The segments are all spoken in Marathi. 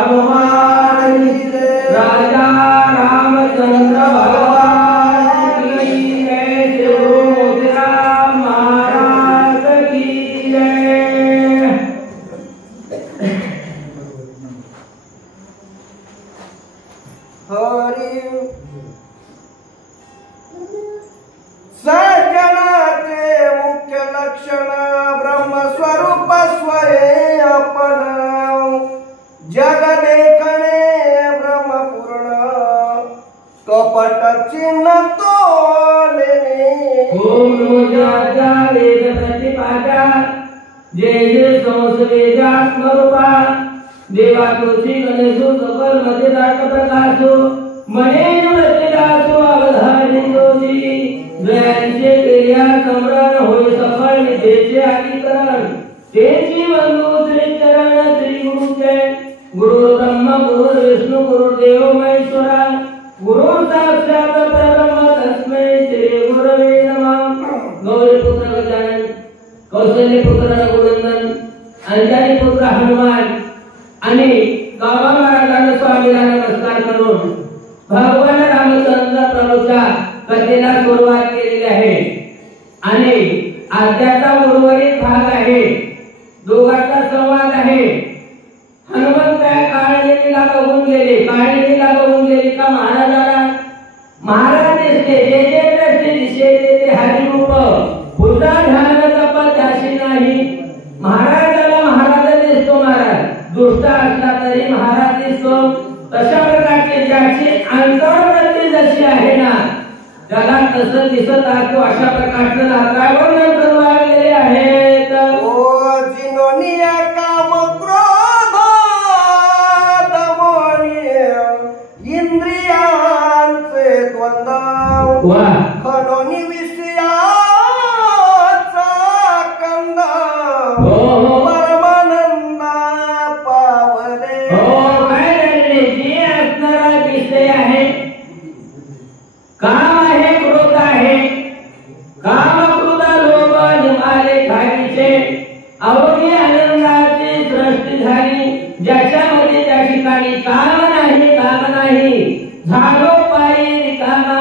हनुमान की जय। राजा रामचंद्र भगवान की जय। शिव मोतीराम महाराज की जय। हरी सज्जनाचे मुख्य लक्षण ब्रह्मस्वरूप स्वये आपण जग देखणे ब्रह्मपूर्ण कपट चिन्ह तोलेने। ओम नमो वेद प्रतिपादा जय जय संसवेदा स्मरूपा देवा तुझी गणेशो सकल मध्ये दाट प्रकाशो मने नमस्तेदासो अवधानी जोशी जयांचे क्रिया सम्राट होय सफळ निधेचे अधिकरण तेची बंधू श्री चरण श्री गुरुचे गुरु ब्रह्मा गुरु विष्णू गुरु देव महेश्वरा गुरु साक्षात परब्रह्म तस्मै श्री गुरवे नमः। गौरी पुत्र गजानन कौशल्य पुत्र रघुनंदन अंजनी पुत्र हनुमान आणि गावा महाराजांना स्वामीला नमस्कार करून भगवान रामचंद्र प्रभूच्या कथेला सुरुवात केलेली आहे आणि आजचा उर्वरित भाग आहे। दोघांचा संवाद आहे। हनुमंत काळजीला बघून गेले का महाराजाला महाराज दिसते जे जे दृष्टी दिशेले ते हरिरूप पुन्हा ध्यान तप त्याशी नाही। महाराजाला महाराज दिसतो महाराज दुष्ट असला तरी महाराज दिसतो। तशा प्रकारची ज्याची अंतर्वृत्ती जशी आहे ना त्याला तसं दिसत असतो अशा प्रकारचं नाटक वर्णन करू लागलेले आहेत। ओ जिनोनिया काम क्रोध दमोनिय इंद्रियांचे द्वंद्व वाह खनोनी विषयाचा कंद परमानंदा पावरे। काय झाले जे असणारा विषय आहे काम आहे क्रोध आहे काम क्रोध लोभ जमाले खायचे अवघी आनंदाची सृष्टी झाली ज्याच्यामध्ये त्या ठिकाणी काम नाही झालो पायी रिकामा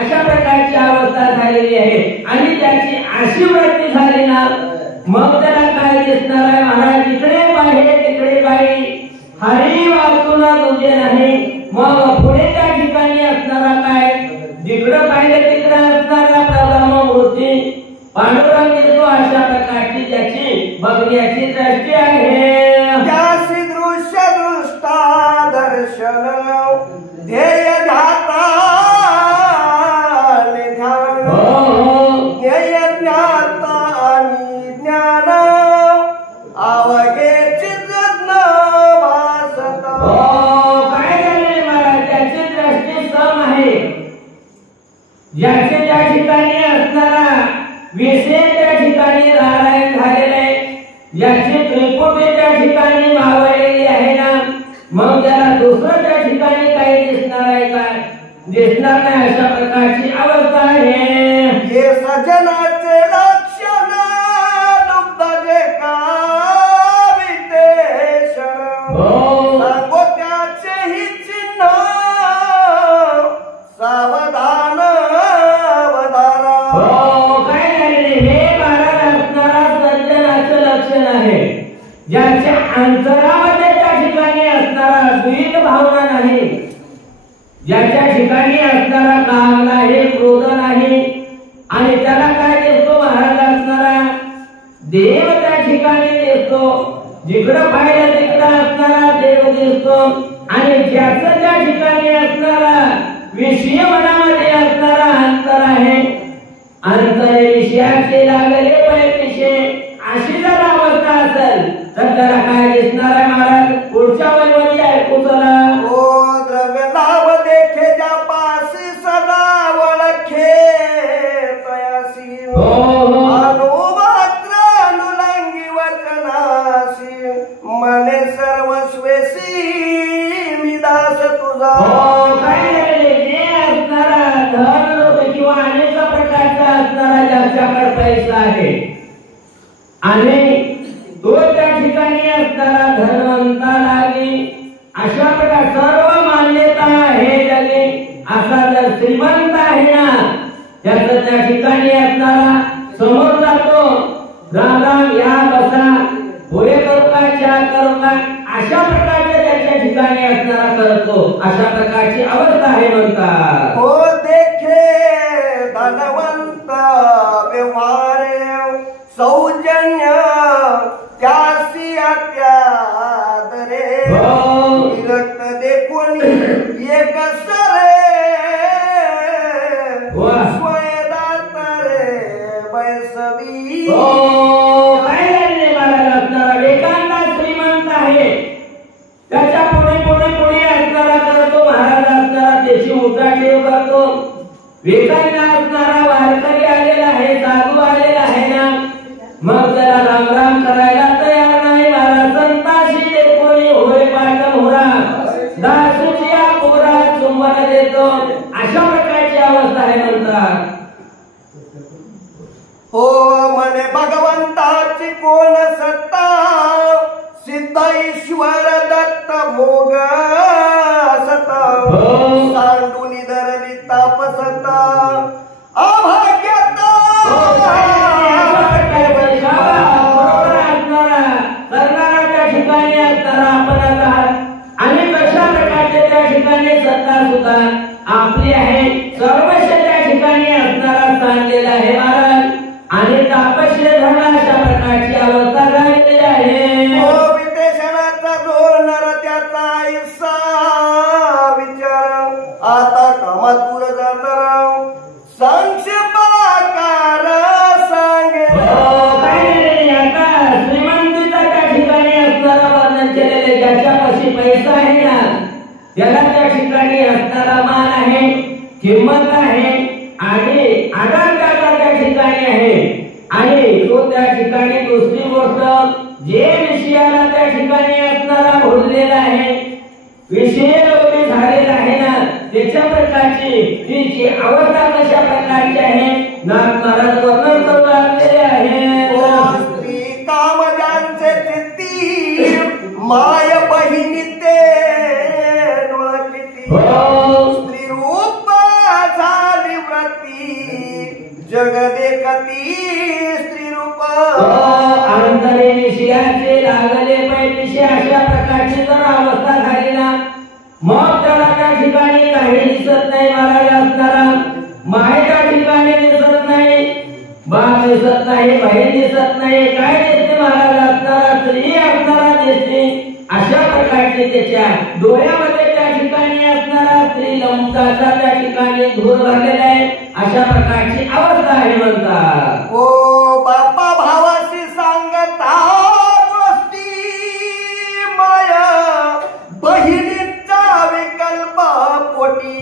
अशा प्रकारची अवस्था झालेली आहे आणि त्याची अशी वृत्ती झाली ना मग त्याला काय दिसणार आहे महाराज इकडे पाहिजे तिकडे पाहिजे हरी वाचून तुझे नाही मग पुढे त्या ठिकाणी असणारा काय जिकडं पाहिजे तिकडे असणारा प्रथम मूर्ती पांडुरंग दिसतो अशा प्रकारची ज्याची बघण्याची दृष्टी आहे। त्यासी दृश्य दृष्टा दर्शन ध्येय ध्याता ध्यान ध्येय ज्ञाता आणि ज्ञान आवगे चित्त भासत। काय झाले महाराज त्याची दृष्टी सम आहे ज्याचे त्या ठिकाणी असणारा विषय त्या ठिकाणी नारायण झालेला आहे ज्याची त्रिपुटी त्या ठिकाणी मावळलेली आहे ना मग त्याला दुसरं त्या ठिकाणी काही दिसणार आहे काय दिसणार नाही अशा प्रकारची अवस्था आहे। हे सज्जनाचे लक्षण दुग्ध जे कावितेशन सांगो त्याचे ही चिन्ह सावधान अवधारा। काय झाले हे महाराज असणारा सज्जनाचं लक्षण आहे ज्याच्या अंतरामध्ये त्या ठिकाणी असणारा द्वैत भावना नाही ज्याच्या ठिकाणी असणारा काम नाही क्रोध नाही आणि त्याला काय दिसतो महाराज असणारा देव त्या ठिकाणी दिसतो जिकडं पाहिलं तिकडं असणारा देव दिसतो आणि ज्याचं त्या ठिकाणी असणारा विषय मनामध्ये असणारा अंतर आहे अंतर विषयाचे लागले पैसे अशी जर अवस्था असेल तर त्याला काय दिसणार आहे महाराज पुढच्या वैमध्ये ऐकू चला। ओ द्रव्य लाभ देखे ज्या पासी सदा वळखे तयासी अनुमात्र अनुलंगी वचनासी मने सर्वस्वेसी विदास तुझा। धन किंवा अनेक प्रकारचा असणारा ज्याच्याकडे पैसा आहे आणि तो त्या ठिकाणी असणारा धनवंता लागे अशा प्रकार सर्व मान्यता हे जगे असा जर श्रीमंत आहे ना त्याचं त्या ठिकाणी असणारा समोर जातो राम राम या बसा पुढे करू का चहा करू का अशा प्रकारचे त्याच्या ठिकाणी असणारा करतो अशा प्रकारची अवस्था आहे म्हणतात. हो देखे धनवंत व्यवहारे सौजन्य त्यासी अत्यादरे विरक्त देखून एक सरे स्वयदात रे बैसवी. काय झाले महाराज असणारा वेदांता श्रीमंत आहे त्याच्या पुढे पुढे पुढे असणारा करतो महाराज असणारा त्याची उठाठेव करतो. वेदांता असणारा वारकरी आलेला आहे साधू आलेला आहे ना मग त्याला राम राम करायला तयार नाही. महाराज संताशी कोणी होय पाठ मोरा दासूची पोरा चुंबन देतो अशा प्रकारची अवस्था आहे म्हणतात. हो म्हणे भगवंताची कोण सत्ता सिद्ध ईश्वर दत्त भोग सता सांडून धरली तापसता अभाग्यता. करणाऱ्या ठिकाणी असणारा आपण आणि कशा प्रकारचे त्या ठिकाणी सत्ता सुद्धा आपली आहे सर्वस्व त्या ठिकाणी असणारा सांगलेला आहे महाराज आणि तापस्य धर्म अशा प्रकारची अवस्था झालेली आहे. विदेशनाचा जोर नर त्याचा इसा विचार आता कामातूर जाणार संक्षेपाकार सांगे. आता श्रीमंतीचा त्या ठिकाणी असणारा वर्णन केलेले ज्याच्यापाशी पैसा आहे ना त्याला त्या ठिकाणी असणारा मान आहे किंमत आहे आणि आदर त्या ठिकाणी आहे आणि तो त्या ठिकाणी दुसरी गोष्ट जे विषयाला त्या ठिकाणी असणारा भुललेला आहे विषय लोके झालेला आहे ना त्याच्या प्रकारची तिची अवस्था कशा प्रकारची आहे नाथ महाराज वर्णन करू लागलेले आहे. स्त्री कामजांचे चित्ती माय बहिणी ते डोळकिती स्त्री रूप झाली व्रती जग देखती स्त्री रूप. अंतरे विषयाचे लागले पैसे अशा प्रकारची जर अवस्था झाली ना मग त्याला त्या ठिकाणी काही दिसत नाही महाराज असणारा माय त्या ठिकाणी दिसत नाही बाप दिसत नाही बहीण दिसत नाही काय दिसते महाराज असणारा स्त्री असणारा दिसते अशा प्रकारचे त्याच्या डोळ्यामध्ये त्या ठिकाणी असणारा स्त्री लंपाचा त्या ठिकाणी धूर भरलेला आहे अशा प्रकारची अवस्था आहे म्हणतात. ओ बापा भावाशी सांगता गोष्टी माया बहिणीचा विकल्प पोटी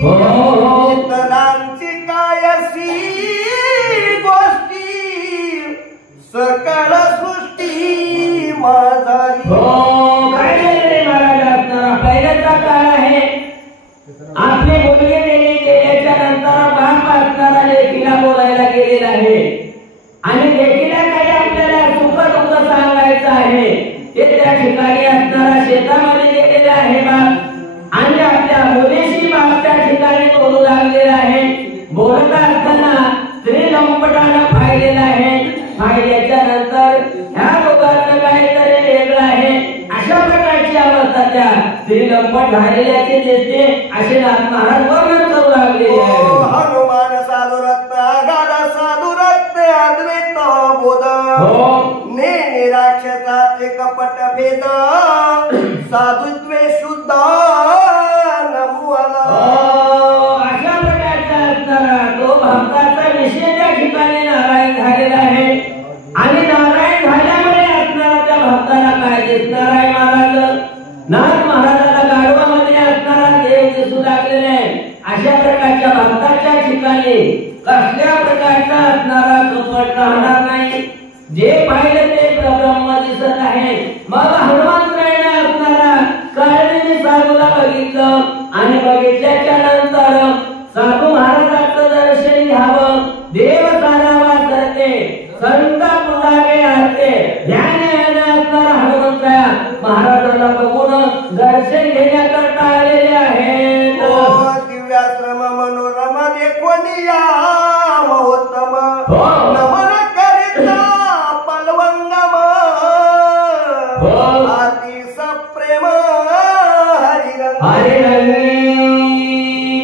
इतरांची कायसी गोष्टी सकळ सृष्टी माझारी. काय झाले महाराज असणारा पहिल्याचा काळ आहे आपले मुलगे गेले गेल्याच्या नंतर बाप असणारा लेकीला बोलायला गेलेला आहे आणि लेकीला काही आपल्याला सुख दुःख सांगायचं आहे ते त्या ठिकाणी असणारा शेतामध्ये गेलेला आहे बाप आणि आपल्या मुलीशी बाप त्या ठिकाणी बोलू लागलेला आहे. बोलत असताना स्त्री लंपटानं पाहिलेला आहे पाहिल्याच्या नंतर ह्या लोकांचं काहीतरी वेगळं आहे अशा प्रकारची अवस्था त्या स्त्री लंपट झालेल्याची दिसते असे नाथ महाराज वर्णन करू लागले. हनुमान साधुरत्न आगाधा साधुरत्न अद्वैत बोध ने निराक्षसाचे कपट भेद साधुत्वे शुद्ध नमुआला. अशा प्रकारचा असणारा तो भक्ताचा विषय त्या ठिकाणी नारायण झालेला आहे आणि नारायण झाल्यामुळे असणारा त्या भक्ताला काय दिसणार आहे महाराज नाथ महाराजाला गाढवामध्ये असणारा देव दिसू लागलेला आहे. अशा प्रकारच्या भक्ताच्या ठिकाणी कसल्या प्रकारचा असणारा कपट राहणार नाही. जे पाहिलं ते ब्रह्म दिसत आहे. मग हनुमंतरायला असणारा बघून दर्शन घेण्याकरता आलेले आहेत. दिव्याश्रम मनोरमा देखोनी या महोत्तम हो. नमन करिता पलवंगम हो. अतिस प्रेम हरिरंग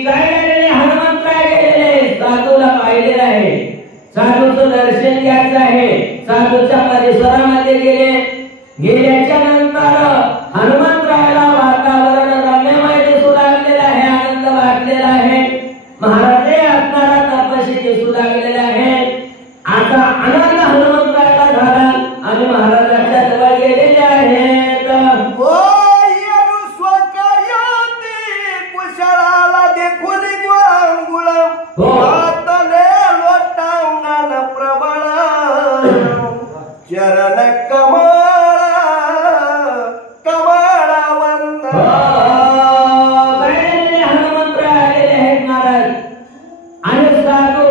काय हनुमंतराय गेलेले साधूला पाहिलेलं आहे. साधूचं दर्शन घ्यायचं आहे. साधूच्या परिसरामध्ये गेल्याच्या नंतर हनुमंतरायाला वातावरण रम्यमय दिसू लागलेलं आहे. आनंद वाटलेला आहे. महाराज असणारा तपशी दिसू लागलेला आहे. आता आनंद हनुमंतरायाला झाला आणि महाराजांच्या जवळ गेलेले आहेत. कुशळाला देखून गुळांगुळ हातले लोटांगण प्रबळ चरण कमळावंत हनुमंतराय आलेले आहेत महाराज. आणि साधू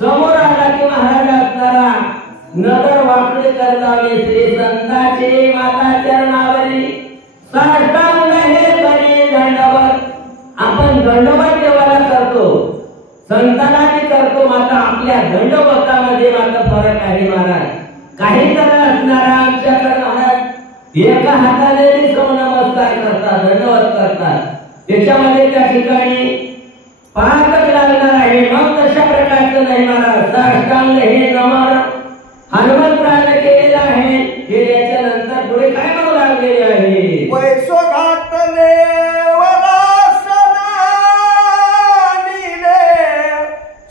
समोर आला की महाराज असणारा नगर वाकडे करतावे श्री संताची माता चरणावरी साष्टांग हे करी दंडवत. आपण दंडवत देवाला करतो, संतांनाही करतो, माता आपल्या दंडवतामध्ये मात्र फरक आहे महाराज. काही जण असणारा आमच्याकडे महाराज एका हाताने नमस्कार करतात, दंडवत करतात. त्याच्यामध्ये त्या ठिकाणी पाहतच लागणार आहे. मग तशा प्रकारचं नाही महाराज. साष्टांग हे नमन हनुमंतरायाने केलेलं आहे. केल्याच्या नंतर पुढे काय म्हणू लागलेले आहे. वैसो घातले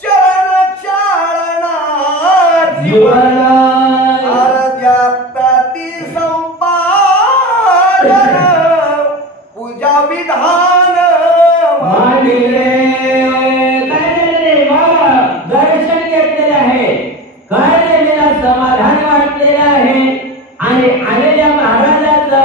चरण चारणा जीवना अर्ध्याप्ती संपादन पूजा विधान मांडले. काय झाले बाबा दर्शन घेतलेले आहे. काय झालेला समाधान वाटलेलं आहे. आणि आलेल्या महाराजाचं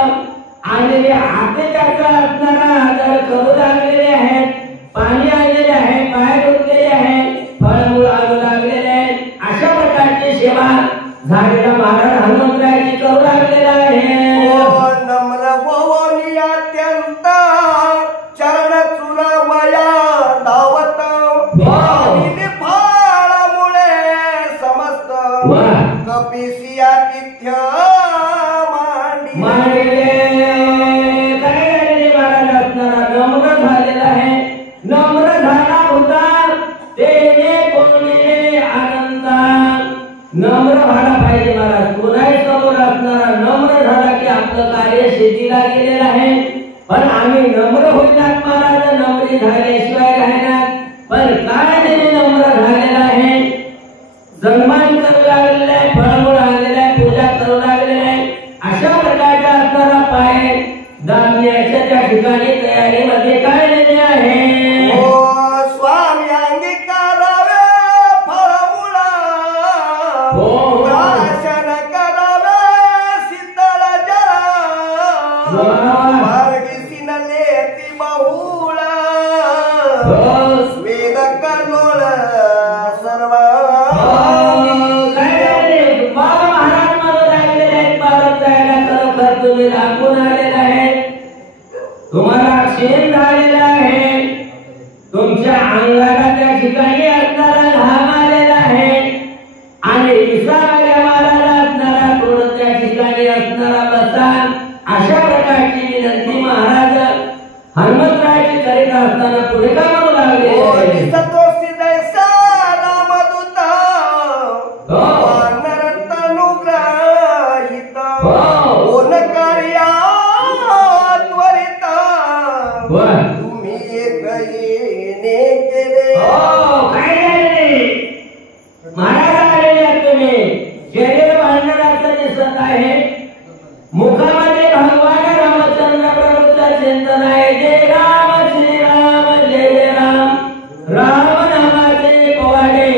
आलेल्या आतेच्याचा असणारा आदर करू लागलेले आहेत. पाणी आलेले आहे, पाय धुतलेले आहे, फळमूळ आणू लागलेले आहेत. अशा प्रकारची सेवा झालेला महाराज हनुमंतरायाची करू लागलेला आहे. नम्र भवनी अत्यंत चरण चुरवया धावत फाळमुळे समस्त कपिसी आतिथ्य मांडले. काय झालेले महाराज असणारा नम्र झालेला आहे. नम्र झाला होता तेने कोणी आनंदा. नम्र व्हायला पाहिजे महाराज. कोणाही समोर असणारा नम्र झाला की आपलं कार्य शेतीला गेलेलं आहे. पण आम्ही नम्र होईनात महाराज, नम्री झाल्याशिवाय राहणार. पण काय त्याने नम्र झालेला आहे. सन्मान करू लागलेला आहे, फळमूळ आणलेला आहे, पूजा करू लागलेला आहे. अशा प्रकारचा असणारा पाय दाबण्याच्या त्या ठिकाणी तयारीमध्ये काय झालेले आहे. स्वामी अंगीकारावे फळमुळा प्राशन करावे शीतळ जरा मार्गीसी नलेती बहुळा वेद कलोळ सर्व बाबा महाराज म्हणू लागलेले आहेत. बाबा जायला खरोखर तुम्ही लागून आलेला आहे. तुम्हाला क्षीण झालेला आहे. तुमच्या अंगाला त्या ठिकाणी असणारा घाम आलेला आहे. आणि विसाव्या मारायला असणारा थोडं त्या ठिकाणी असणारा बसा. अशा प्रकारची विनंती महाराज हनुमंतरायाची करीत असताना पुढे का म्हणू लागले. तुम्ही केले काय झाले महाराज आलेले आहेत. तुम्ही शरीर बांधणाराचं दिसत आहे. मुखामध्ये भगवान रामचंद्र प्रभूचं चिंतन आहे. जय राम श्रीराम जय जय राम. राम नामाचे पोवाडे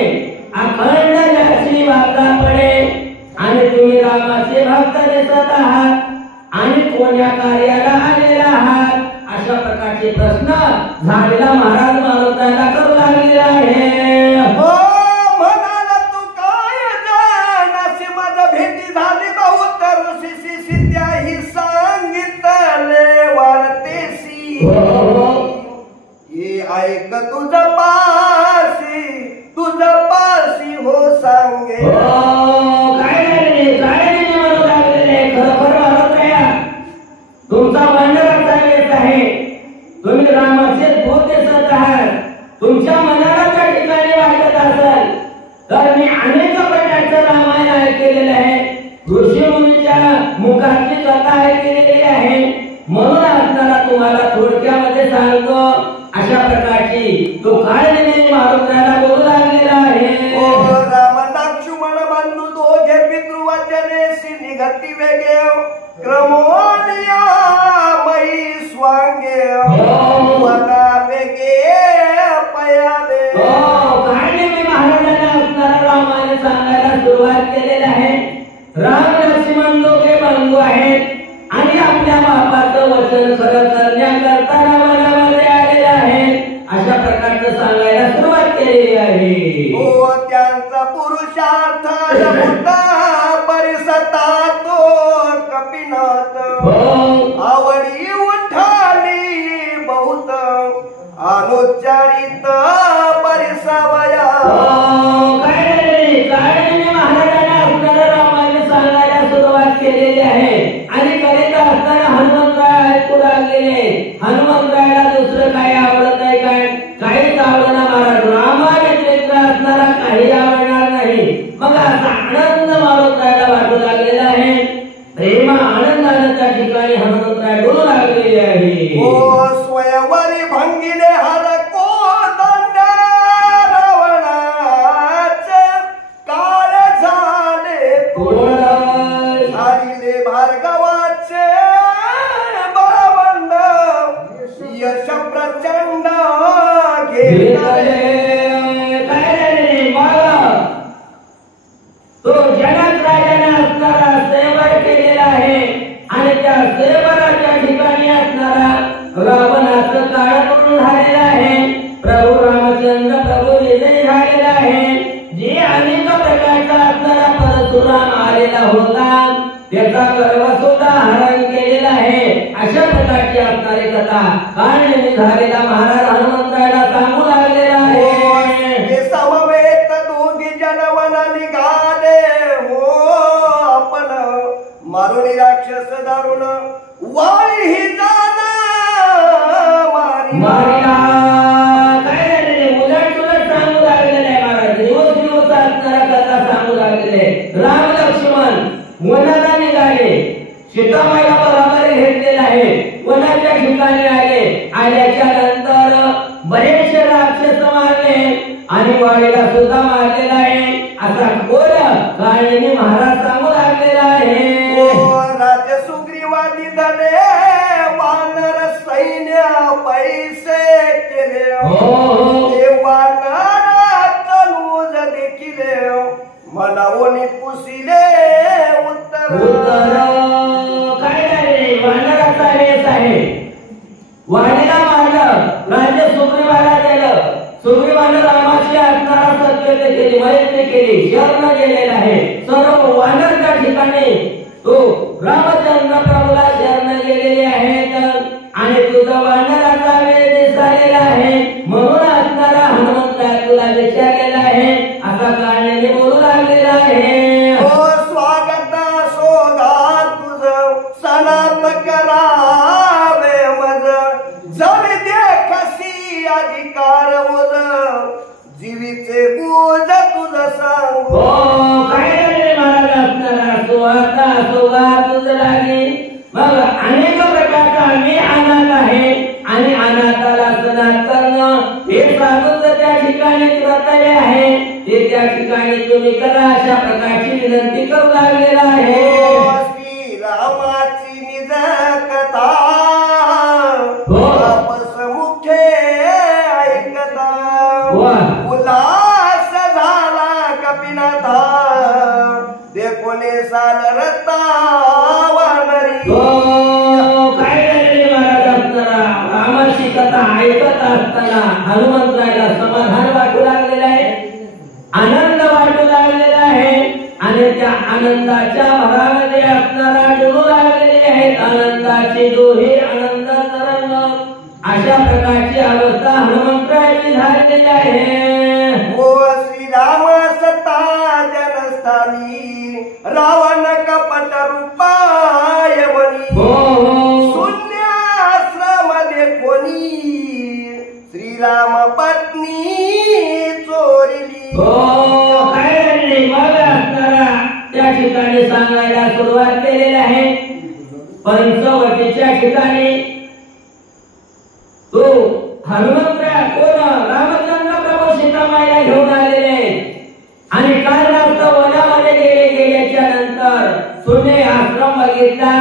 अखंड जशी वाचा पडे. आणि तुम्ही रामाचे भक्त दिसत आहात. आणि कोण्या कार्याला आलेला आहात. अशा प्रकारचे प्रश्न झालेला महाराज मानवताना करू लागलेला आहे. म्हणाला तू काय जाणाशी माझ्या भेटी झाली बहुत ऋषी त्याही सांगितले ग तुझ पासी हो सांगे. काय नाही म्हणू लागलेले खरोखर वाढत राहा. तुमचा वानराचा वेश आहे. तुम्ही रामाचे भूत दिसत आहात. तुमच्या मनाला त्या ठिकाणी वाटत असेल तर मी अनेक प्रकारचं रामायण ऐकलेलं आहे. ऋषी मुनीच्या मुखातली कथा ऐकलेली आहे. म्हणून असताना तुम्हाला थोडक्यामध्ये सांगतो. अशा प्रकारची तो काळने मारुतीला बोलू लागलेला आहे. ओ राम लक्ष्मण बंधू दोघे पितृवचनेसी निघती वेगे क्रमोनिया मई स्वांगे वना वेगे पयाले. काळने महाराजांना असणारा रामायण सांगायला सुरुवात केलेला आहे. राम लक्ष्मण दोघे बंधू आहेत आणि आपल्या बापाचं वचन खरं करण्याकरता रामामध्ये आलेले आहेत. अशा प्रकारचं सांगायला सुरुवात केलेली आहे. ओ त्यांचा पुरुषार्थ मोठा परिसता तो कपिनाथ आवडी उठाली बहुत अनुच्चारित परिसवया. महाराजांना आपल्याला रामायण सांगायला सुरुवात केलेली आहे आणि करीत असताना हनुमंतराय ऐकू लागलेले. हनुमंतरायला दुसरं काही आवडत नाही. काहीच आवडणार महाराज. रामायण चित्र असणारा काही आवडणार नाही. मग असा आनंद मारुतीला वाटू लागलेला आहे. प्रेम आनंदानं त्या ठिकाणी हनुमंतराय बोलू लागलेले आहे. ओ स्वयंवरी भंगिले हर कोदंड रावणाचे काळ झाले तोड झाले भार्गवाचे बळवंड यश प्रचंड घेतले. तो जनक राजाने असणारा सेवर केलेला आहे आणि त्या सेवराच्या ठिकाणी असणारा रावणाचं काळ करून झालेला आहे. प्रभू रामचंद्र प्रभू विजय झालेला आहे. जे अनेक प्रकारचा असणारा परशुराम आलेला होता त्याचा गर्व सुद्धा हरण केलेला आहे. अशा प्रकारची असणारी कथा काळने झालेला महाराज हनुमंतरायला सांगू लागलेला आहे. समवेत दोघी जनवन निघाले हो आपण मारून राक्षस दारुण वाळी ही जाना मारिला. काय उलट तुलट सांगू लागलेलं आहे महाराज. दिवस असणारा कथा सांगू लागलेले. राम लक्ष्मण वनाला निघाले. सीतामाईला बरोबर घेतलेला आहे. वनाच्या ठिकाणी आल्याच्या नंतर बरेचसे राक्षस मारले आणि वाडीला सुद्धा मारलेला आहे. असा घोर काळने महाराज सांगू लागलेला आहे. राज सुग्रीवादी धने वानर सैन्य पैसे केले. ते वानर तनुज देखिले मनावनी पुसिले उत्तर. काय नाही वानराचा वेश आहे. वाणीला मारलं. राज्य सुग्रीवाला दिलं. सुग्रीवानं रामाशी असणारा सत्यते केली मैत्री केली शरण गेलेला आहे. सर्व वानर त्या ठिकाणी तो रामचंद्र प्रभूला शरण गेलेले आहेत आणि तुझा वानराचा वेळ दिसलेला आहे. म्हणून असणारा हनुमंत तुला विचारलेला आहे. असा काळने बोलू लागलेला आहे. स्वागत सोगा तुझ सनात करावे मज जर देखसी अधिकार उद जीवीचे पूज तुझ सांगू. काय महाराज असणारा सोगा तुझ लागे. मग अनेक प्रकारचा आम्ही अनाथ आहे आणि अनाथाला सनात करणं हे साधूचं त्या ठिकाणी कर्तव्य आहे. ते त्या ठिकाणी तुम्ही करा अशा प्रकारची विनंती करू लागलेला आहे. श्री रामाची निज कथा मुखे ऐकता उल्हास झाला कपिनाथा देखोने साल रत्ता वानरी. काय महाराज असताना रामाची कथा ऐकत असताना हनुमंतरायला समाधान वाटू लागलेलं आहे. आनंद वाटू लागलेला आहे आणि त्या आनंदाच्या भरामध्ये असणारा डोलू लागलेले आहेत. आनंदाची डोही आनंद तरंग अशा प्रकारची अवस्था हनुमंतरायाची झालेले आहे. ओ श्रीराम सता जनस्थानी रावण कपट रूपायवनी शून्याश्रमध्ये कोणी श्रीराम पत्नी चोरिली. मग असणारा त्या ठिकाणी सांगायला सुरुवात केलेली आहे. पंचवटीच्या ठिकाणी तो हनुमंतराय कोण रामचंद्र प्रभू सीतामाईला घेऊन आलेले आणि काय रात्र वनामध्ये गेल्याच्या नंतर सुने आश्रम बघितला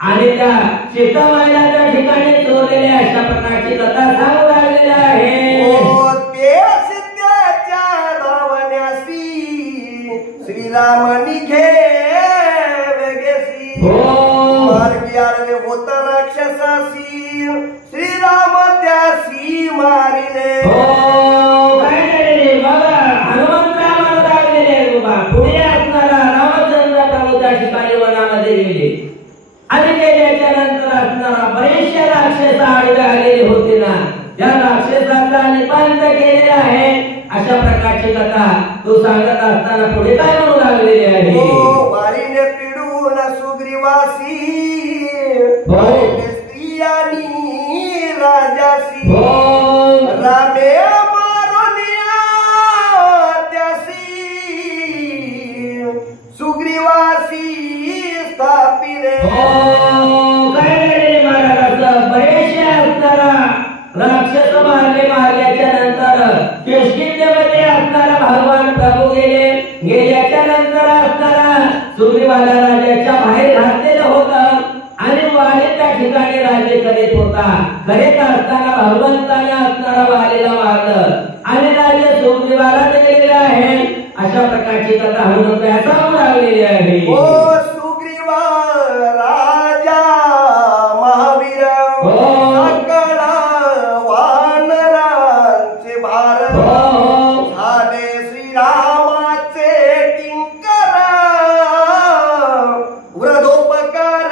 आणि त्या सीतामाईला त्या ठिकाणी चोरलेल्या अशा प्रकारची कथा सांगू लागलेली आहे. ते सिद्धाच्या धावण्यासी श्रीराम निघे वेगेसी मार्गी आले होत राक्षसासी श्रीराम त्यासी मारिले. हनुमंतराय लागलेले पुढे असणारा रामचंद्र प्रभू त्या ठिकाणी वनामध्ये गेले आणि गेल्याच्या नंतर असणारा बरेचशे राक्षस आडवे आलेले होते ना, त्या राक्षसाचा निपात केलेला आहे. अशा प्रकारची कथा तो सांगत असताना पुढे काय म्हणू लागलेली आहे. वारीने पिडून सुग्रीवासी स्त्रियांनी राजासी रामे मारुनिया त्यासी सुग्रीवासी स्थापिले. बरेचसे असणारा राक्षस मारल्याच्या नंतर किष्किंधेमध्ये असणारा भगवान प्रभू गेल्याच्या नंतर असणारा सुग्रीवाला राजाच्या बाहेर घातलेलं होतं आणि वाली त्या ठिकाणी राज्य करीत होता. करीत असताना भगवंताने असणारा वालीला मारलं आणि राज्य सुग्रीवाला दिलेलं आहे. अशा प्रकारची कथा हनुमंतराय सांगू लागलेली आहे. सुग्रीवा राजा महावीर सकळ वानरांचे भार झाले श्रीरामाचे किंकर वृद्धोपकार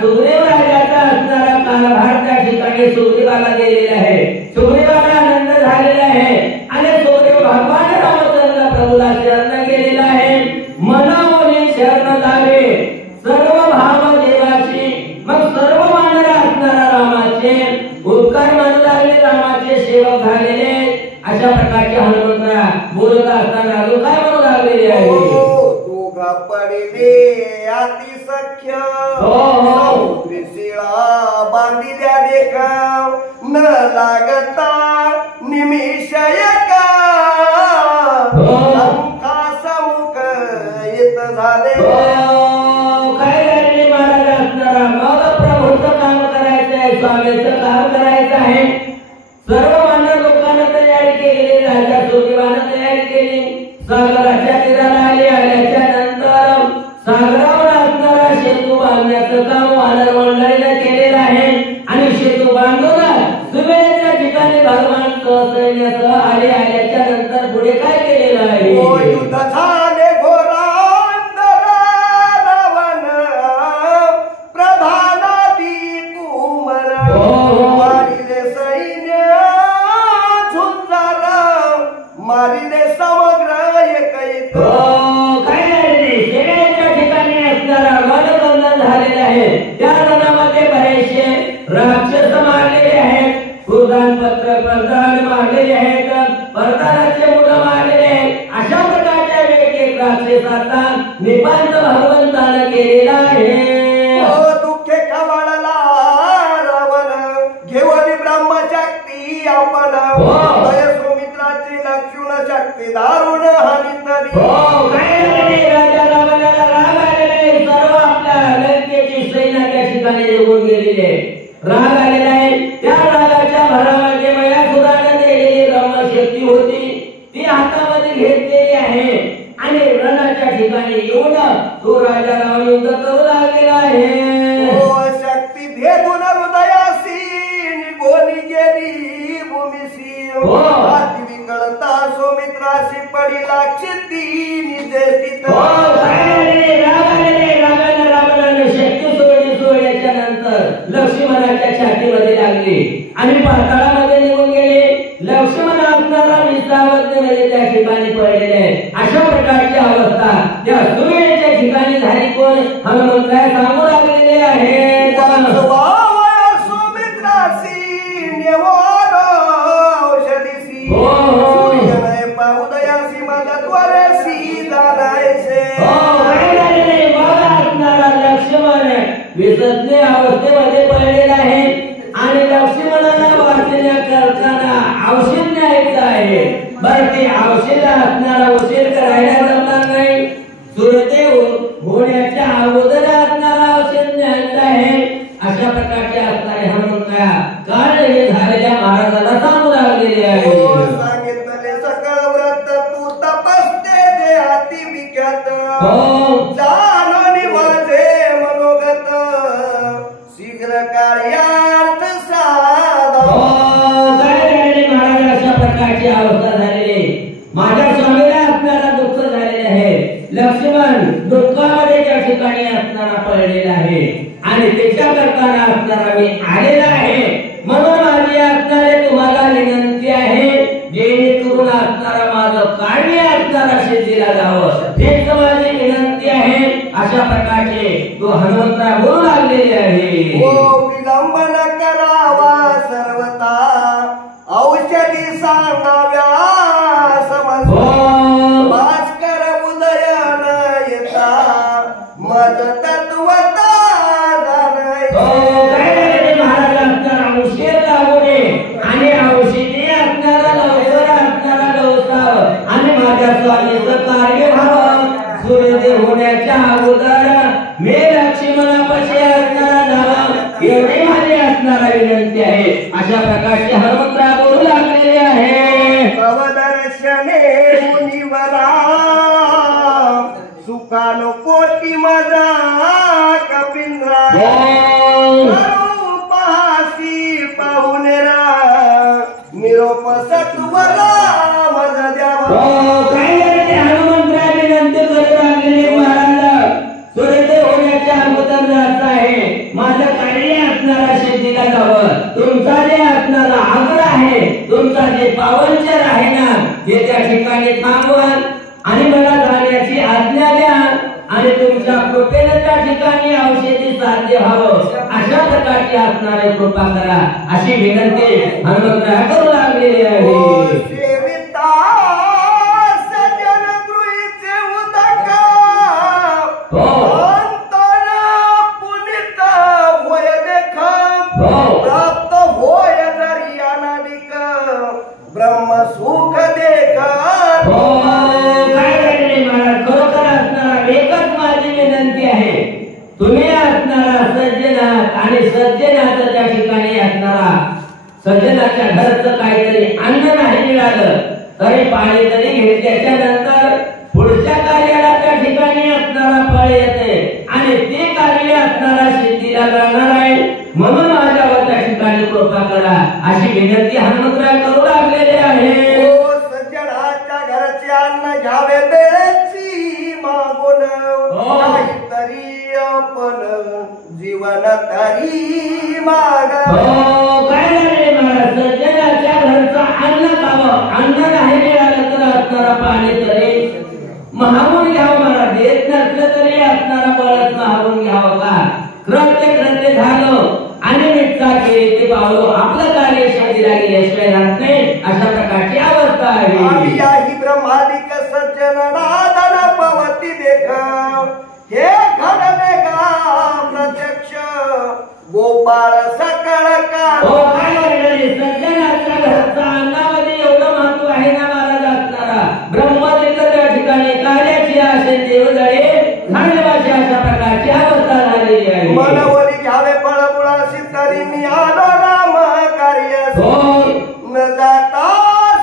सुग्रीव राजाचा असणारा कारभार त्या ठिकाणी सुग्रीवाला गेलेला आहे. सुग्रीवाला आनंद झालेला आहे आणि सुग्रीव भगवान रामचंद्र प्रभूला शरण गेलेला आहे. मनामोनी शरण जावे सर्व भाव देवाची. मग सर्व मानणारे असणारा रामाचे उपकार मानू लागले, रामाचे सेवक झालेले. अशा प्रकारचे हनुमंतराय बोलत असताना अजून काय म्हणू लागलेले आहे. दोघा पडले अति सख्य समुद्री शिळा बांधिल्या देखा न लागता निमिष एका समुख येत झाले. काय झाले महाराज असणारा मग प्रभूचं काम करायचंय, स्वामीचं काम करायचं आहे. सर्व मान्य लोकांना तयारी केली, राजा सुग्रीवानं तयारी केली. सागराच्या तीराला आल्याच्या नंतर सागरावर असणारा सेतू बांधण्याचं काम वानर मंडळीनं केलेलं आहे आणि सेतू बांधून सुवेच्या ठिकाणी भगवान सैन्यासह आल्याच्या नंतर पुढे काय केलेलं आहे. युद्ध झाले घोरांतर रावण प्रधानादी कुमर मारिले सैन्य झुंजार मारिले समग्र एक सेनेच्या ठिकाणी असणारा रणबंधन झालेले आहे. त्या रणामध्ये बरेचसे राक्षस मारलेले आहेत. प्रधान मारलेले आहेत, प्रधानाचे मुलं मारलेले आहेत. अशा प्रकारच्या वेगवेगळ्या राक्षसाचा निपात भगवंतानं केलेला आहे. दुःखे खवळला रावण घेऊन ब्रह्मशक्ती आपण सुमित्राची लक्ष्मण शक्ती दारुण हानितली. राजा रावणाला राग आलेले, सर्व आपल्या लंकेची सैन्य त्या ठिकाणी निघून गेलेले. राग आलेला आहे. त्या रागाच्या भरामध्ये मयासुराने दिलेली ब्रह्मशक्ती होती, ती हातामध्ये घेतलेली आहे आणि रणाच्या ठिकाणी येऊन तो राजा रावण युद्ध करू लागलेला आहे. शक्ती भेदून हृदयासी निघून गेली भूमीसी. विकळता सुमित्राशी पडिला चित्ती निजेष्टित. रागाने शक्ती सोडल्याच्या नंतर लक्ष्मणाच्या ठिकाणी पडलेले आहे. अशा प्रकारची अवस्था त्या सुवेच्या ठिकाणी झाली. कोण हनुमंतराय सांगू लागलेले आहे. लक्ष्मण विसर्जने अवस्थेमध्ये पडलेला आहे आणि लक्ष्मणाला वाचण्या करताना औषध न्यायचं आहे. बरं ते औषध असणारा उशीर करायला जमणार नाही. सुरदेव होण्याच्या अगोदर असणारा औषध न्यायचं आहे. अशा प्रकारचे असणारे हनुमंतराया काळ हे झालेल्या महाराजाला सांगू लागलेले आहे. सांगितले सकळ व्रत तू तपस्ते ते अति विख्यात जाणून माझे मनोगत शीघ्र कार्यार्थ साध. महाराज अशा प्रकारची अवस्था झालेली. माझ्या स्वामीला असणारा दुःख झालेले आहे. लक्ष्मण दुःखामध्ये त्या ठिकाणी असणारा पडलेला आहे आणि त्याच्या करताना असणारा मी आलेला आहे. म्हणून माझी असणारे तुम्हाला विनंती आहे जेणेकरून असणारा माझं कार्य असणारा सिद्धीला जावं हेच माझी विनंती आहे. अशा प्रकारचे तो हनुमंतराय बोलू लागलेले आहे. विलंब न करावा सर्वता औषधी सांगाव्या समज भास्कर उदयन येता मद तत्वता औषध लागणे आणि औषधी असणारा लवकर असणारा लवसाव आणि माझ्या स्वामीचं कार्य व्हावं. सूर्योदय होण्याच्या अगोदर मी लक्ष्मणापाशी असणारा जावं एवढी माझी असणारा विनंती आहे. अशा प्रकारचे हनुमंतराय बोलू लागलेले आहे. अवदर्शने मुनिवरा सुखानो पोटी माझा कपिंद्रा पासी पाहुनेरा निरोप सत्वरा माझा द्यावा. हनुमंतराय विनंती करू लागलेले महाराज सूर्योदय होण्याच्या अगोदर जायचं आहे. माझं कार्य असणारा सिद्धीला जावं. तुमचा जे असणारा आग्रह आहे तुमचा जे पावनचर आहे ना ते त्या ठिकाणी थांबवा आणि मला जाण्याची आज्ञा द्या आणि तुमच्या कृपेने त्या ठिकाणी औषधी साध्य व्हावं. अशा प्रकारची असणारे कृपा करा अशी विनंती हनुमंतराय करू लागलेली आहे. प्राप्त होय जरी अनादिक ब्रह्म सुख देखा. खरोखर असणारा एकच माझी विनंती आहे. तुम्ही असणारा सज्जनात आणि सज्जनाचं त्या ठिकाणी असणारा सज्जनाच्या घरचं काहीतरी अन्न नाही मिळालं तरी पाणी तरी घेतल्याच्या नंतर पुढच्या कार्याला त्या ठिकाणी असणारा फळ येते आणि ते कार्य असणारा सिद्धीला जाणार आहे. म्हणून माझ्यावर त्या ठिकाणी कृपा करा अशी विनंती हनुमंतराय करू लागलेले आहे. सज्जनाच्या घरचे अन्न घ्यावे बेची मागून तरी आपण जीवन तरी माग. काय झाले महाराज सज्जनाच्या घरचं अन्न खावं. अन्न नाही मिळालं तर असणारा पाणी तरी महागून घ्यावं. महाराज देत नसलं तरी असणारा बळच महागून घ्यावं का. कृत्य झालं आणि निष्ठा केली ते पावलो आपलं कार्य सिद्धीला गेल्याशिवाय राहत नाही. अशा प्रकारची अवस्था आहे. याही ब्रह्मादिक सज्जन नादन पवती देख हे घडले का प्रत्यक्ष गोपाळ सकळ का. सज्जनाच्या घरचा अन्नामध्ये एवढं महत्व आहे ना महाराज असणारा ब्रह्मादिक त्या ठिकाणी कार्याची असे देवदळे झालेवाची अशा प्रकारची अवस्था झालेली आहे. मनवली घ्यावे फळमुळाशी तरी मी आलो राम कार्य न जाता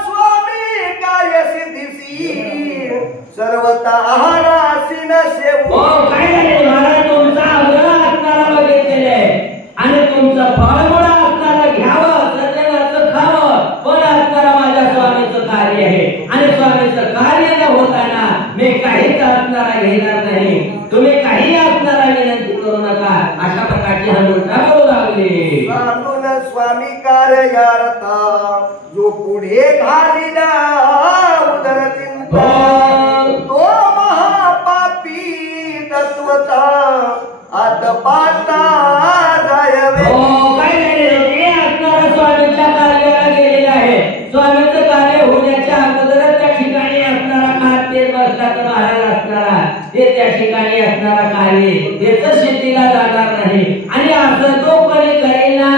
स्वामी कार्य सिद्धीसी सर्वता आहारासी न सेवू. काय झाले महाराज तुमचा आग्रह असणारा बघितलेले आणि तुमचं फळमुळा असणारा घ्यावं सज्जनाचं खावं पण असणारा माझ्या स्वामीचं कार्य आहे आणि स्वामीचं कार्य न होताना मी काहीच असणारा घेणार नाही. तुम्ही काही असणारा विनंती करू नका. अशा प्रकारची हनुमंतराय बोलू लागले. सांगून स्वामी कार्यार्थ जो पुढे घालिला उदर चिन्ह पाहता जायवे. काय झाले असणारा स्वामीच्या कार्याला गेलेला आहे. स्वामीचं कार्य होण्याच्या अगोदरच त्या ठिकाणी असणारा कार्य बसला महाराज असणारा ते त्या ठिकाणी असणारा कार्य त्याच शेतीला जाणार नाही. आणि असं जो कोणी करेना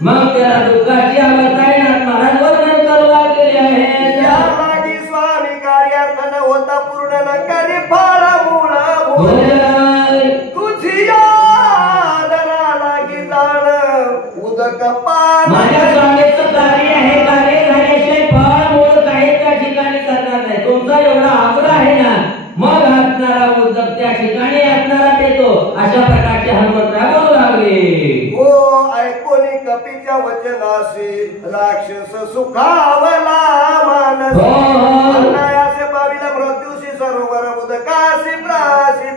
मग त्याला दुःखाची अवस्था आहे ना महाराज वर्णन करू लागलेले आहे. या मागे स्वामी कार्यार्थ न होता पूर्ण न करी फळ मूळ तुझी यादना लागी जाण उदक पान. माझ्या स्वामीचं कार्य आहे. कार्य झाल्याशिवाय फळ मूळ काही त्या ठिकाणी करणार नाही. तुमचा एवढा आग्रह आहे ना मग असणारा उदक त्या ठिकाणी असणारा देतो. अशा प्रकारचे हनुमंतराव बोलू लागले. हो ऐकून कपीच्या वचनाशी राक्षस सुखावला मानस. अनायासे पाविला मृत्यूशी सरोवर उदकाशी प्राशित.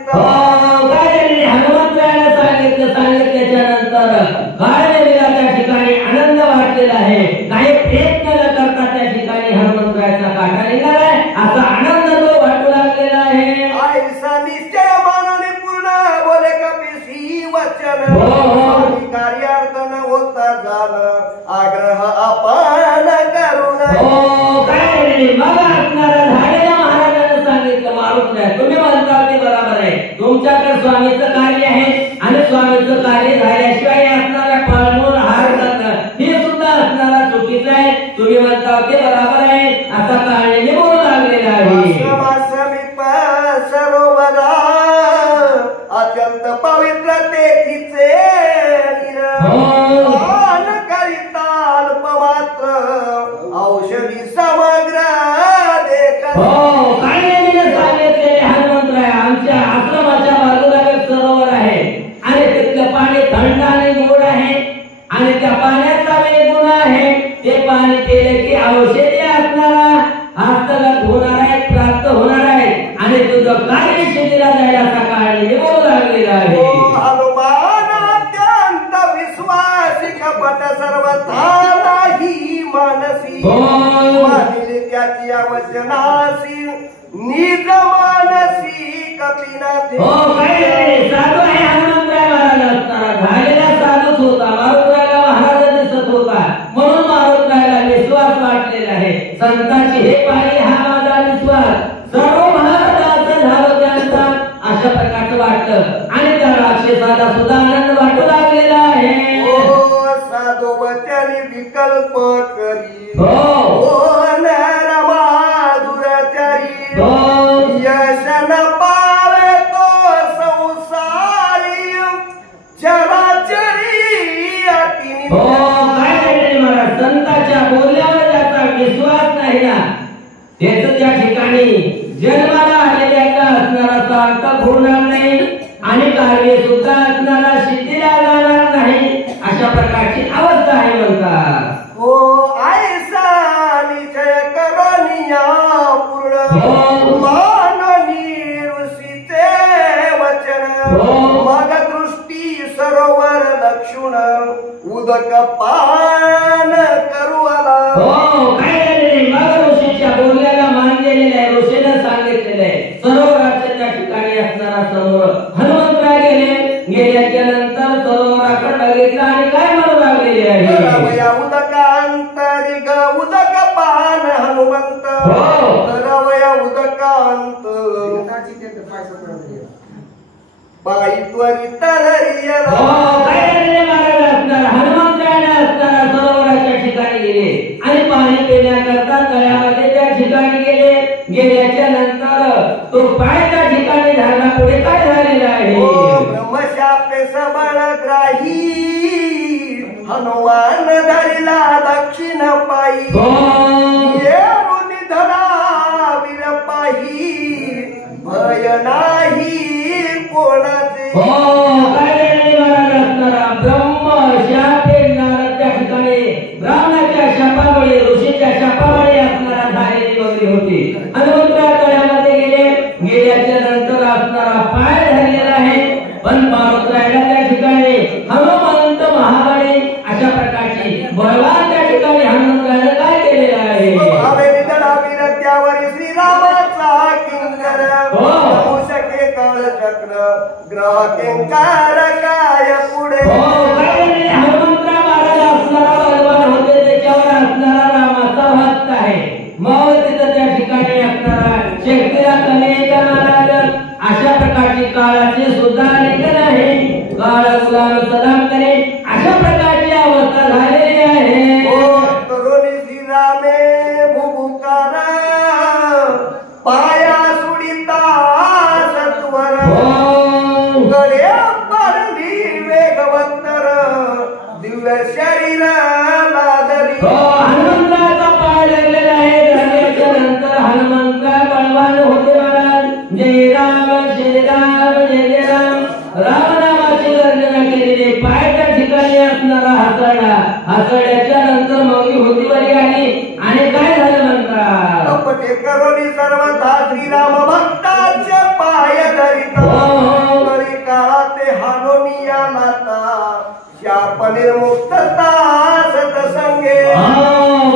हनुमंतरायाला सांगितल्याच्या नंतर गाळलेला त्या ठिकाणी आनंद वाटलेला आहे. काही प्रयत्न न करता त्या ठिकाणी हनुमंतरायाचा काठा निघालाय असा आनंद तो वाटू लागलेला आहे. आईसा निश्चय मानने पूर्ण बोले कपीसी वचन. कार्यार्थ न होता झालं आग्रह आपण करून. काय मग असणारा झालेल्या महाराजांना सांगितलं मारुतीला तुम्ही म्हणता ते बरोबर आहे. तुमच्याकडे स्वामीचं कार्य आहे आणि स्वामीचं कार्य झाल्याशिवाय असणारा फळमूळ हार करणं हे सुद्धा असणारा चुकीचं आहे. तुम्ही म्हणता ते बरोबर आहे असा काळजी बोलू लागलेला आहे. सरोवर अत्यंत पवित्र तेथीचे निर्माण करिता अल्पमात्र औषधी समग्र देखत. काय सांगितलेले हनुमंतराय आमच्या आश्रमाच्या बाजूला एक सरोवर आहे आणि तिथलं पाणी थंड आणि गोड आहे आणि त्या पाण्याचा वेग गुण आहे. ते पाणी पिले की औषधी असणारा हस्तगत होणार आहे प्राप्त होणार आहे आणि तुझं कार्य शेतीला जायला सकाळी बोलू लागलेला आहे. हनुमान अत्यंत विश्वासी कपट सर्वथा नाही मानसी. मानिले त्याची वचनासी निज मानसी कपिनाथे. साधू आहे हनुमंतराय महाराज असताना झालेला साधूच होता. मारुतीला महाराज दिसत होता म्हणून मारुतीला विश्वास वाटलेला आहे. संतांची हे पाणी हा माझा विश्वास सर्व महाराज असं झालं त्यांचा अशा प्रकारचं वाटलं आणि त्या राक्षसाला सुद्धा आनंद वाटू लागलेला आहे. साधू वचनी विकल्प करी यशन पावे तो संसारी चराचरी अतिनी. संतांच्या बोलण्यावर ज्याचा विश्वास नाही ना त्याच त्या ठिकाणी जन्माला आलेल्या असणारा सार्थक होणार नाही आणि कार्य सुद्धा असणारा सिद्धीला जाणार नाही अशा प्रकारची अवस्था आहे म्हणतात. हो ऐसा निश्चय करनिया पूर्ण माननी ऋषीचे वचन. मग दृष्टी सरोवर दक्षिण उदक पान करू आला. काय मग ऋषीच्या बोलण्याला मान दिलेलं आहे. ऋषीने सांगितलेलं आहे सरोवराच्या त्या ठिकाणी असणारा सरोवर हनुमंतराय गेल्याच्या नंतर सरोवराकडे बघितलं आणि काय म्हणू लागलेले आहे. उदकांतरी ग उदक पान हनुमंत. रवया उदकांत पायी त्वरित हनुमंतरायाने असणारा सरोवराच्या ठिकाणी गेले आणि पाणी पिण्याकरता तळ्यामध्ये त्या ठिकाणी गेले. गेल्याच्या नंतर तो पाय त्या ठिकाणी झाला. पुढे काय झालेलं आहे. ब्रह्मशापे सबळ ग्राही हनुमान धरिला दक्षिण पायी. येरुनी धरा वीर पाही भय नाही कोणाचे. त्या ठिकाणी ब्राह्मणाच्या शापामुळे ऋषीच्या शापामुळे असणारा झालेली वगैरे होती. हनुमंतराय तळ्यामध्ये गेले. गेल्याच्या नंतर असणारा पाय धरलेला आहे. पण मारुतीला त्या ठिकाणी हनुमंत महाबळी अशा प्रकारची बळवान त्या ठिकाणी हनुमंतरायाने काय केलेलं आहे. श्रीरामाचा किंकर शके काळ चक्र ग्रह किंकार काय पुढे हनुमंतराव महाराज असणारा बलवान होते, त्याच्यावर असणारा रामाचा भक्त आहे. मग तिथं त्या ठिकाणी असणारा शेतकऱ्या कन्हैया महाराज अशा प्रकारची काळाची सुद्धा लेखन आहे. काळ गुलाम सलाम करे अशा प्रकारची अवस्था झालेली आहे. करुणी श्रीरामे भुभुकार पाया सुडिता सत्वर गडे पारली वेगवंतर दिव्य शरीर लादरी. हनुमंताचा पाय लागलेला आहे. झाल्याच्या नंतर हनुमंतराव बलवान होते महाराज. जय राम जय राम जय जय राम रामनामाची गर्जना केलेली. पायाच्या ठिकाणी असणारा हातळा, हातळ्याच्या नंतर मौली होती बरी आली आणि काय झालं म्हणतात, कपटे करुणी सर्वथा श्रीराम भक्ताचे पाय धरित तरी काळा ते हानोनिया नाता शाप निर्मुक्तता सतसंगे.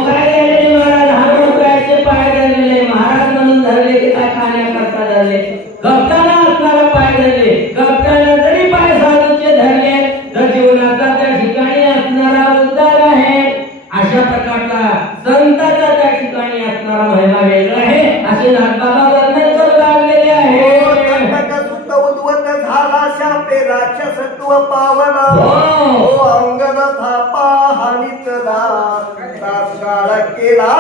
काय केलेले महाराज, हनुमंतरावचे पाय धरलेले. महाराज म्हणून धरले की काय खाण्याकरता धरले. कप्ताना असणारा पाय धरले. कप्ताना जरी पाय साधूचे धरले तर जीवनाचा त्या ठिकाणी असणारा उद्धार आहे. अशा प्रकारचा संताचा त्या ठिकाणी असणारा महिमा वेगळा आहे असे नाथबाबा वर्णन करू लागलेले आहे. सुत उद्वत झाला शापे राक्षसत्व पावला अंगद थापा हानितला तात्काळ केला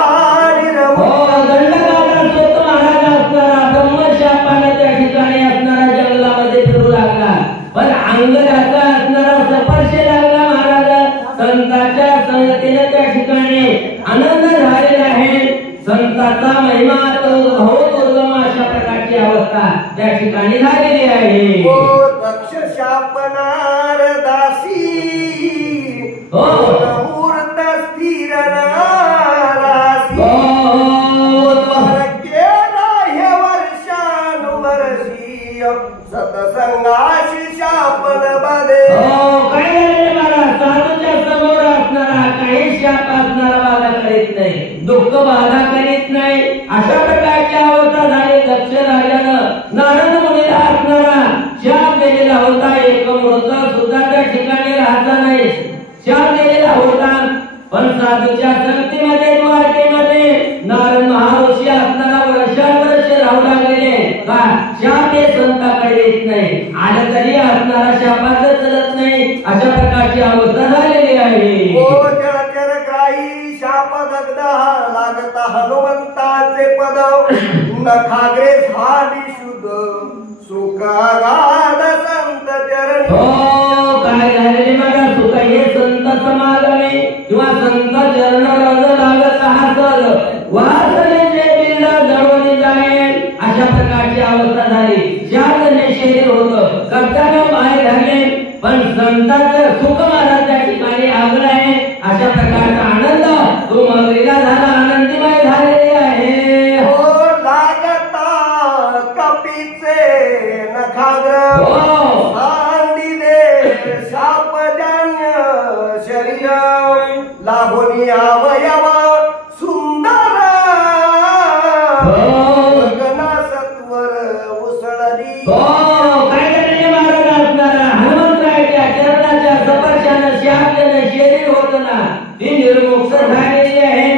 दंडकाचा स्वतः महाराज असणारा ब्रह्मशापाने त्या ठिकाणी असणारा जंगलामध्ये फिरू लागला. पण अंगदाचा असणारा स्पर्श लागला. महाराज संताच्या संगतीने त्या ठिकाणी आनंद झालेला आहे. संताचा महिमा तो दुर्गम अशा प्रकारची अवस्था त्या ठिकाणी झालेली आहे. दक्ष शापनार दासी मूर्त स्थिर नारासी केला हे वर्षानुवर्षी सतसंगाशी शापन बदे. काय झाले महाराज, साधूच्या समोर असणारा काही शाप असणारा बाधा करीत नाही, दुःख बाधा करीत नाही. अशा प्रकारची अवस्था झाली. दक्ष राजानं नारद मुनीला असणारा शाप दिलेला होता. एक मृत सुद्धा त्या ठिकाणी राहता नाही, शाप दिलेला होता. पण साधूच्या संगतीमध्ये द्वारकेमध्ये नारद महाऋषी असणारा वर्षानुवर्ष राहू लागलेले. का शाप हे संताकडे येत नाही, आलं तरी असणारा शापाचं चलत नाही. अशा प्रकारची अवस्था झालेली आहे. ग्राही शाप दग्ध लागता हनुमंताचे पद नखाग्रे झाली शुद्ध सुखागाध संत चरणी. काय झालेले माझा सुख हे संत समागमे किंवा संत चरण रज लागत हासल वासने जे बिल्ला जळवणी जाईल. अशा प्रकारची अवस्था झाली. शापने शरीर होतं, कप्तानं पाय धरले, पण संताचं सुख महाराज त्या ठिकाणी आगळ आहे. अशा प्रकारचा आनंद तो मगरीला झाला, आनंदीमय झालेले आहे. लागता कपीचे नखाग्र शापजन्य शरीर लाभोनी अवयव सुंदर गगना सत्वर उसळली. काय झालेले महाराज असणारा हनुमंतरावच्या चरणाच्या स्पर्शानं शापलेलं शरीर होतं ना, ती निर्मुक्त झालेली आहे.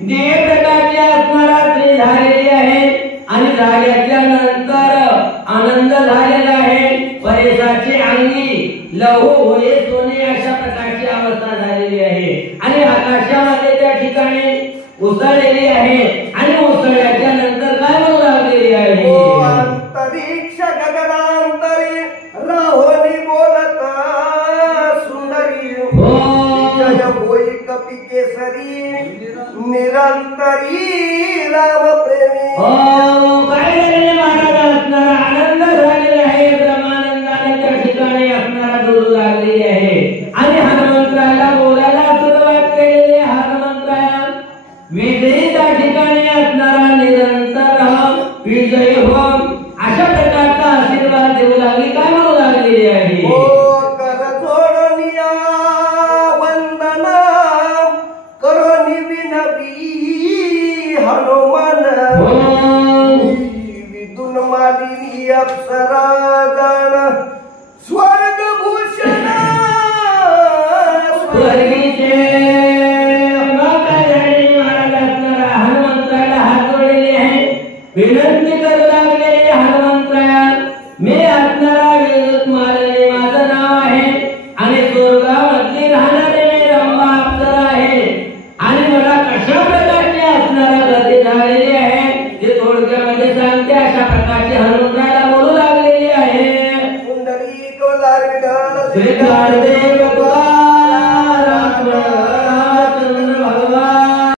देव प्रकारची असणारा स्त्री झालेली आहे. आणि झाल्याच्या नंतर आनंद झालेला आहे. परेशाची अंगी लहू होये सोने अशा प्रकारची अवस्था झालेली आहे. आणि आकाशामध्ये त्या ठिकाणी उसळलेली आहे. आणि उसळल्याच्या नंतर काय होऊ लागलेली आहे. अंतरिक्ष गगनांतरी राहोनी बोलत सुंदरी जय होई कपी केसरी निरंतरी राम प्रेमी. काय झालेले महाराज असणारा आनंद झालेला आहे. ब्रह्मानंदाने त्या ठिकाणी असणारा डोलू लागलेली आहे. आणि हनुमंतराला बोलायला सुरुवात केलेली. हनुमंतराया विजयी त्या ठिकाणी असणारा निरंतर विजयी हो अशा प्रकारचा आशीर्वाद देऊ लागली. काय म्हणू लागलेली आहे. कर जोडनिया वंदन करोनी विनवी हनुमान विदुन मालिनी अप्सरा जाण स्वर्गभूषण स्वर्गीचे महाराज असणारा हनुमंतराला हात जोडलेले आहे. विनंती करू लागलेले हनुमंतराया, मी असणारा विद्युत मालनी माझं नाव आहे आणि स्वर्गामधली राहणारे मी रंभा अप्सरा आहे आणि मला कशा प्रकारची असणारा गती झालेली आहे ते थोडक्यामध्ये सांगते. अशा प्रकारचे